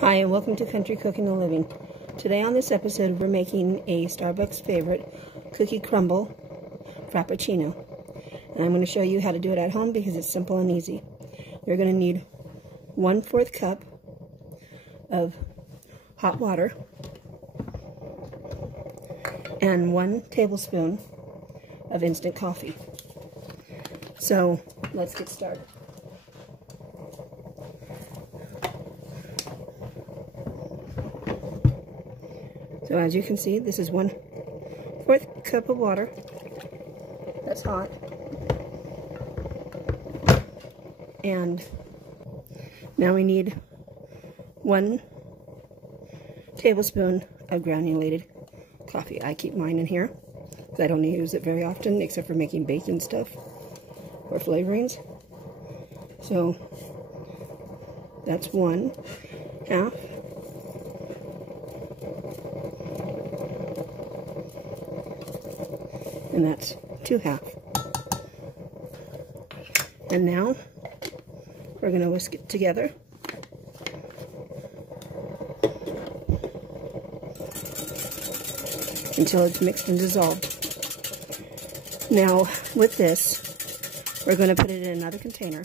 Hi, and welcome to Country Cooking and Living. Today on this episode, we're making a Starbucks favorite, Cookie Crumble Frappuccino. And I'm going to show you how to do it at home because it's simple and easy. You're going to need 1/4 cup of hot water and 1 tablespoon of instant coffee. So, let's get started. So as you can see, this is 1/4 cup of water that's hot, and now we need 1 tablespoon of granulated coffee. I keep mine in here because I don't use it very often except for making bacon stuff or flavorings. So that's 1/2. And that's 2/2. And now we're going to whisk it together. Until it's mixed and dissolved. Now with this, we're going to put it in another container.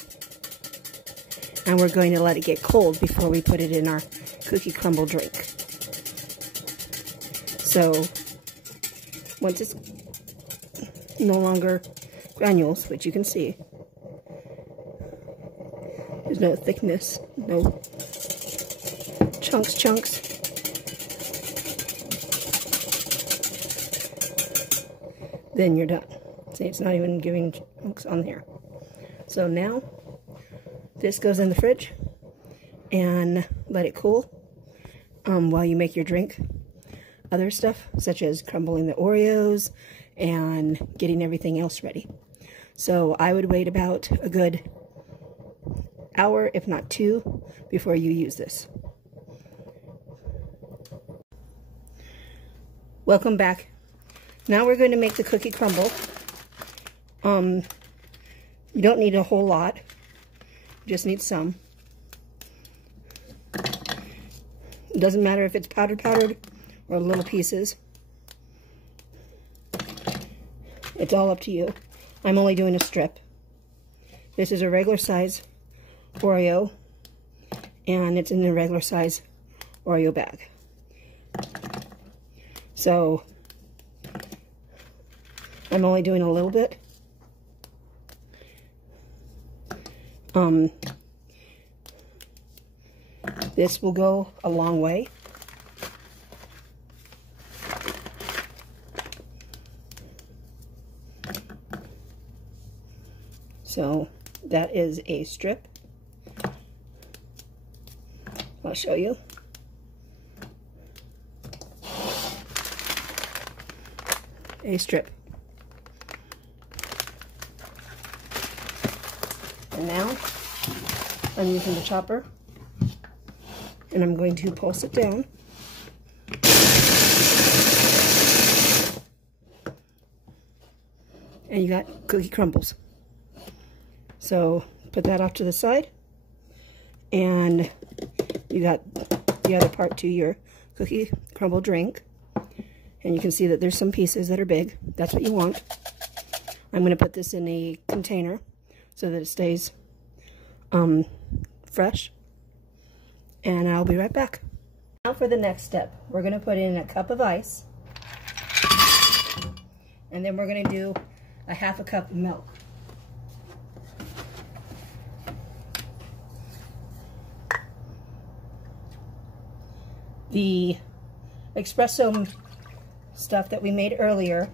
And we're going to let it get cold before we put it in our cookie crumble drink. So once it's no longer granules, which you can see, there's no thickness, no chunks, then you're done. See, it's not even giving chunks on here. So now this goes in the fridge and let it cool while you make your drink. Other stuff such as crumbling the Oreos and getting everything else ready. So I would wait about a good hour, if not 2, before you use this. Welcome back. Now we're going to make the cookie crumble. You don't need a whole lot. You just need some. It doesn't matter if it's powdered or little pieces. It's all up to you. I'm only doing a strip. This is a regular size Oreo, and it's in the regular size Oreo bag. So I'm only doing a little bit. This will go a long way. So that is a strip. I'll show you. A strip. And now I'm using the chopper and I'm going to pulse it down. And you got cookie crumbles. So put that off to the side, and you got the other part to your cookie crumble drink. And you can see that there's some pieces that are big. That's what you want. I'm going to put this in a container so that it stays fresh. And I'll be right back. Now for the next step. We're going to put in a cup of ice. And then we're going to do a 1/2 cup of milk. The espresso stuff that we made earlier,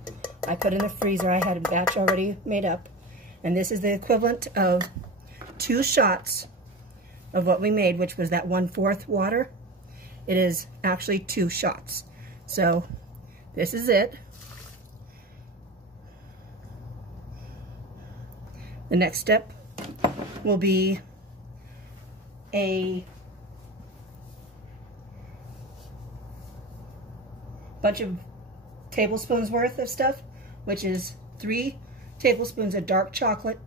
I put in the freezer. I had a batch already made up. And this is the equivalent of 2 shots of what we made, which was that 1/4 water. It is actually 2 shots. So this is it. The next step will be a bunch of tablespoons worth of stuff, which is 3 tablespoons of dark chocolate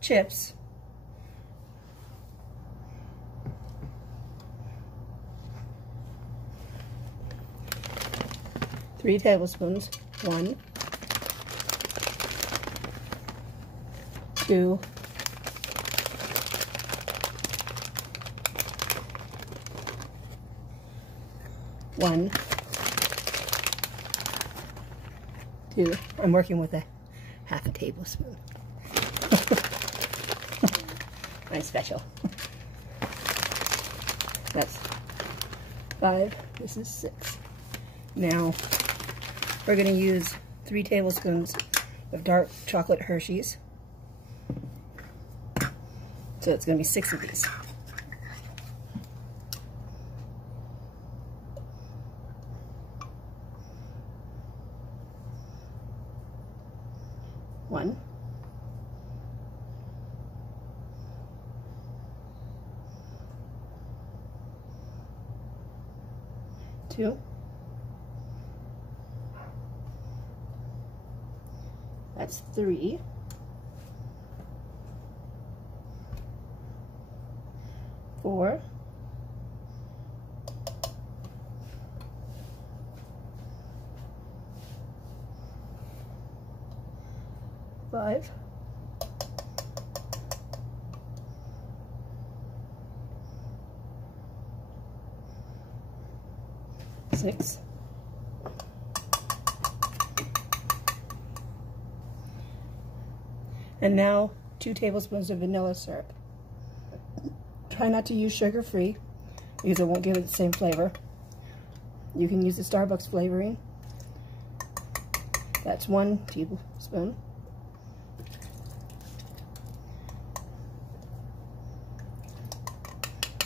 chips, 3 tablespoons. 1, 2, 1, 2. I'm working with a half a tablespoon. My special. That's 5. This is 6. Now we're going to use 3 tablespoons of dark chocolate Hershey's. So it's going to be 6 of these. One, 2, that's 3, 4, 5, 6, and now 2 tablespoons of vanilla syrup. Try not to use sugar-free because it won't give it the same flavor. You can use the Starbucks flavoring. That's 1 tablespoon.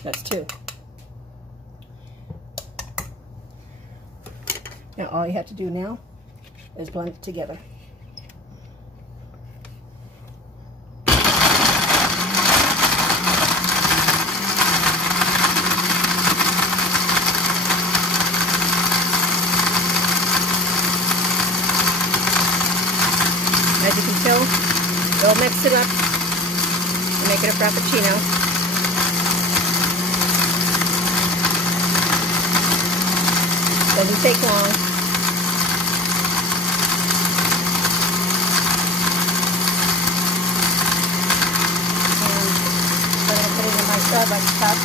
That's 2. Now all you have to do now is blend it together. As you can tell, we'll mix it up and make it a frappuccino. Doesn't take long. And I'm going to put it in my Starbucks cup.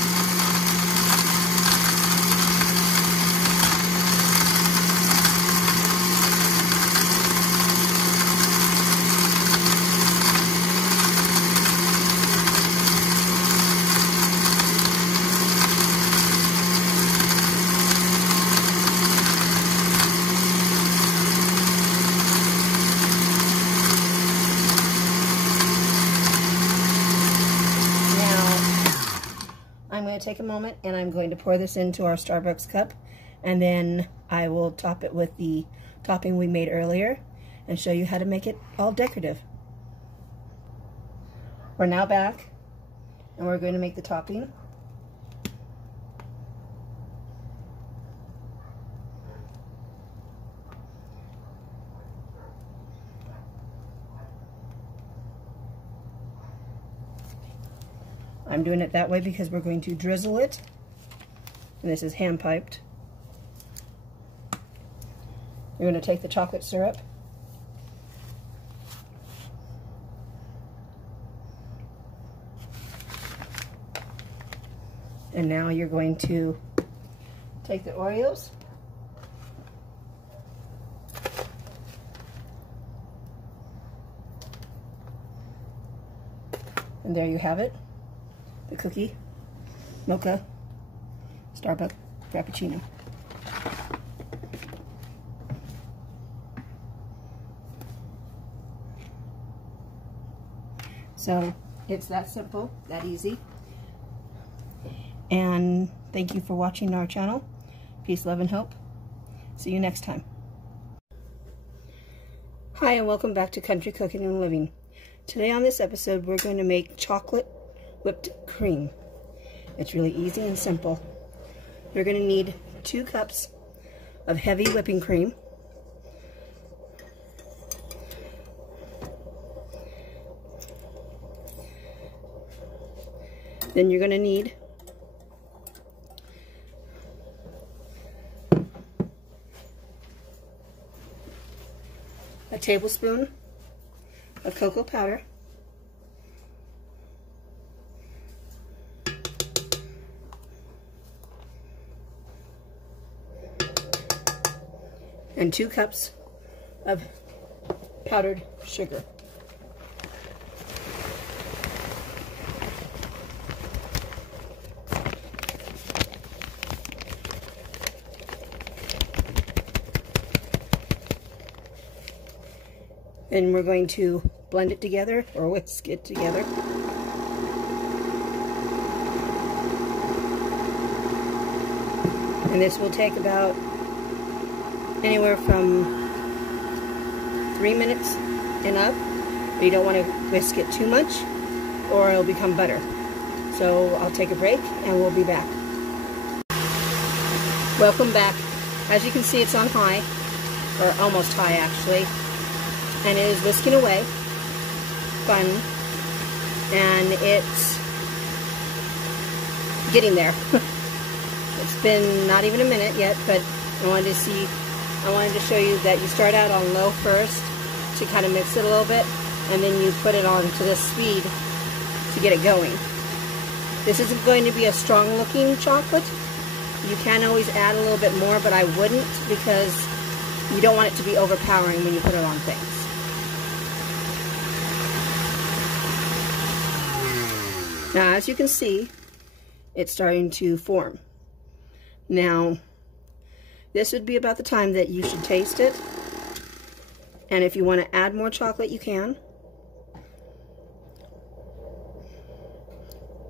I'm going to take a moment and I'm going to pour this into our Starbucks cup, and then I will top it with the topping we made earlier and show you how to make it all decorative. We're now back and we're going to make the topping. I'm doing it that way because we're going to drizzle it, and this is hand piped. You're going to take the chocolate syrup and now you're going to take the Oreos and there you have it. The cookie, Mocha, Starbucks Frappuccino. So it's that simple, that easy. And thank you for watching our channel. Peace, love, and hope. See you next time. Hi, and welcome back to Country Cooking and Living. Today on this episode, we're going to make chocolate whipped cream. It's really easy and simple. You're going to need 2 cups of heavy whipping cream, then you're going to need 1 tablespoon of cocoa powder. And 2 cups of powdered sugar. And we're going to blend it together, or whisk it together. And this will take about anywhere from 3 minutes and up. But you don't want to whisk it too much or it'll become butter. So I'll take a break and we'll be back. Welcome back. As you can see, it's on high, or almost high actually, and it is whisking away. Fun. And it's getting there. It's been not even a minute yet, but I wanted to show you that you start out on low first to kind of mix it a little bit, and then you put it on to this speed to get it going. This isn't going to be a strong looking chocolate. You can always add a little bit more, but I wouldn't, because you don't want it to be overpowering when you put it on things. Now, as you can see, it's starting to form. Now, this would be about the time that you should taste it. And if you want to add more chocolate, you can.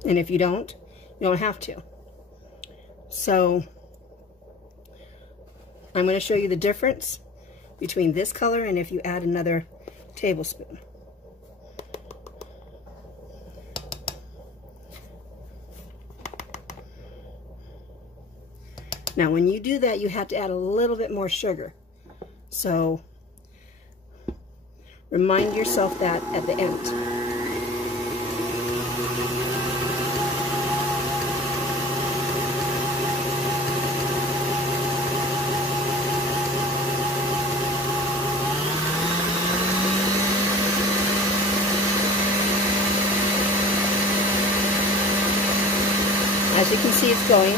And if you don't have to. So, I'm going to show you the difference between this color and if you add another tablespoon. Now, when you do that, you have to add a little bit more sugar. So, remind yourself that at the end. As you can see, it's going.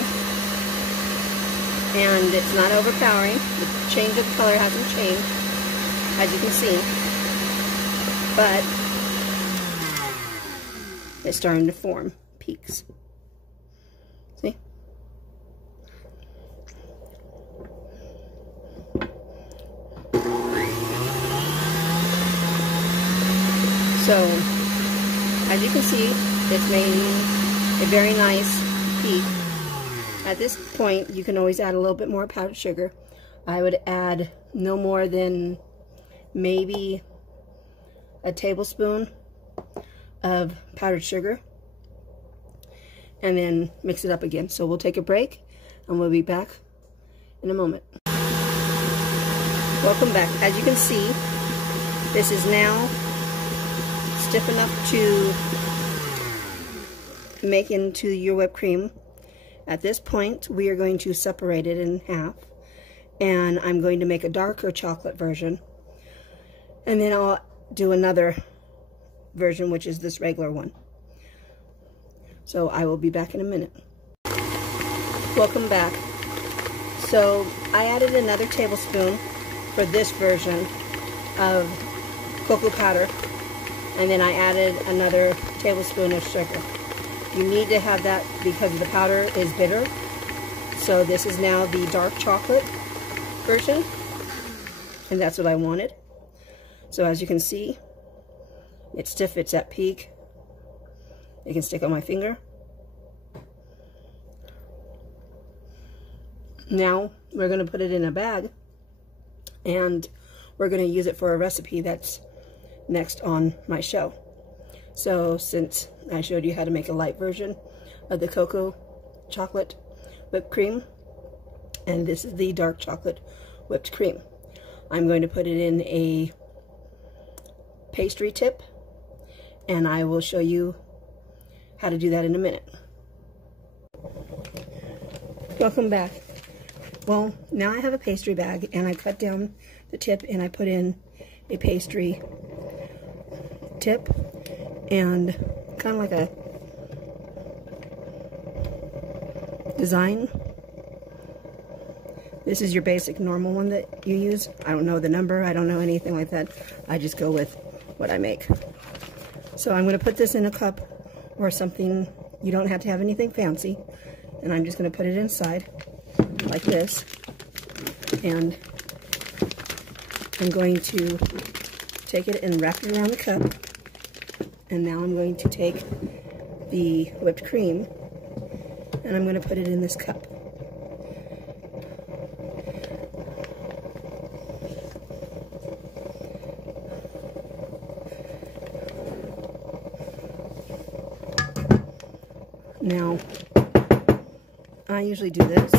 And it's not overpowering. The change of color hasn't changed, as you can see. But it's starting to form peaks. See? So, as you can see, it's making a very nice peak. At this point, you can always add a little bit more powdered sugar. I would add no more than maybe a tablespoon of powdered sugar, and then mix it up again. So we'll take a break and we'll be back in a moment. Welcome back. As you can see, this is now stiff enough to make into your whipped cream. At this point, we are going to separate it in half, and I'm going to make a darker chocolate version, and then I'll do another version, which is this regular one. So I will be back in a minute. Welcome back. So I added another tablespoon for this version of cocoa powder, and then I added another tablespoon of sugar. You need to have that because the powder is bitter. So this is now the dark chocolate version, and that's what I wanted. So as you can see, it's stiff, it's at peak. It can stick on my finger. Now we're going to put it in a bag, and we're going to use it for a recipe that's next on my show. So since I showed you how to make a light version of the cocoa chocolate whipped cream, and this is the dark chocolate whipped cream, I'm going to put it in a pastry tip, and I will show you how to do that in a minute. Welcome back. Well, now I have a pastry bag, and I cut down the tip and I put in a pastry tip and kind of like a design. This is your basic normal one that you use. I don't know the number, I don't know anything like that. I just go with what I make. So I'm going to put this in a cup or something. You don't have to have anything fancy. And I'm just going to put it inside like this. And I'm going to take it and wrap it around the cup. And now I'm going to take the whipped cream and I'm going to put it in this cup. Now, I usually do this.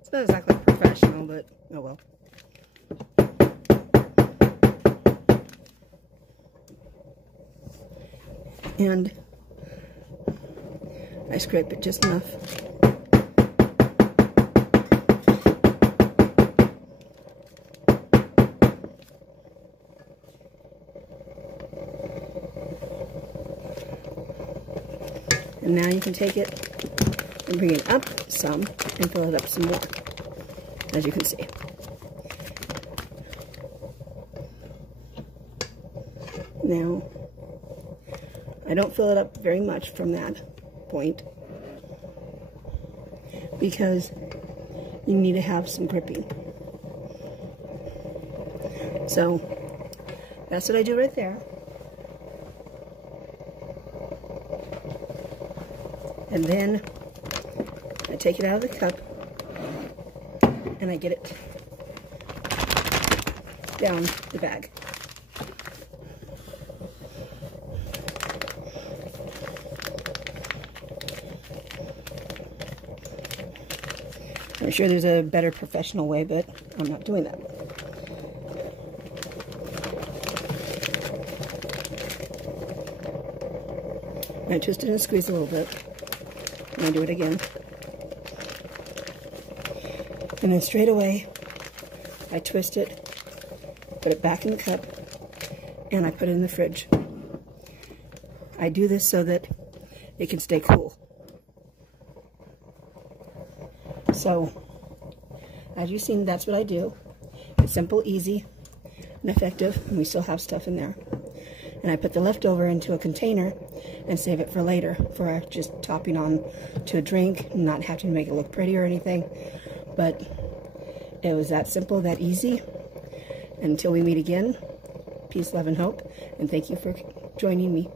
It's not exactly professional, but oh well. And I scrape it just enough. And now you can take it and bring it up some and fill it up some more, as you can see. Now, I don't fill it up very much from that point because you need to have some gripping. So, that's what I do right there. And then I take it out of the cup and I get it down the bag. I'm sure there's a better professional way, but I'm not doing that. I twist it and squeeze a little bit. And I do it again. And then straight away, I twist it, put it back in the cup, and I put it in the fridge. I do this so that it can stay cool. So, as you've seen, that's what I do. It's simple, easy, and effective, and we still have stuff in there. And I put the leftover into a container and save it for later, for just topping on to a drink, not having to make it look pretty or anything. But it was that simple, that easy. And until we meet again, peace, love, and hope. And thank you for joining me.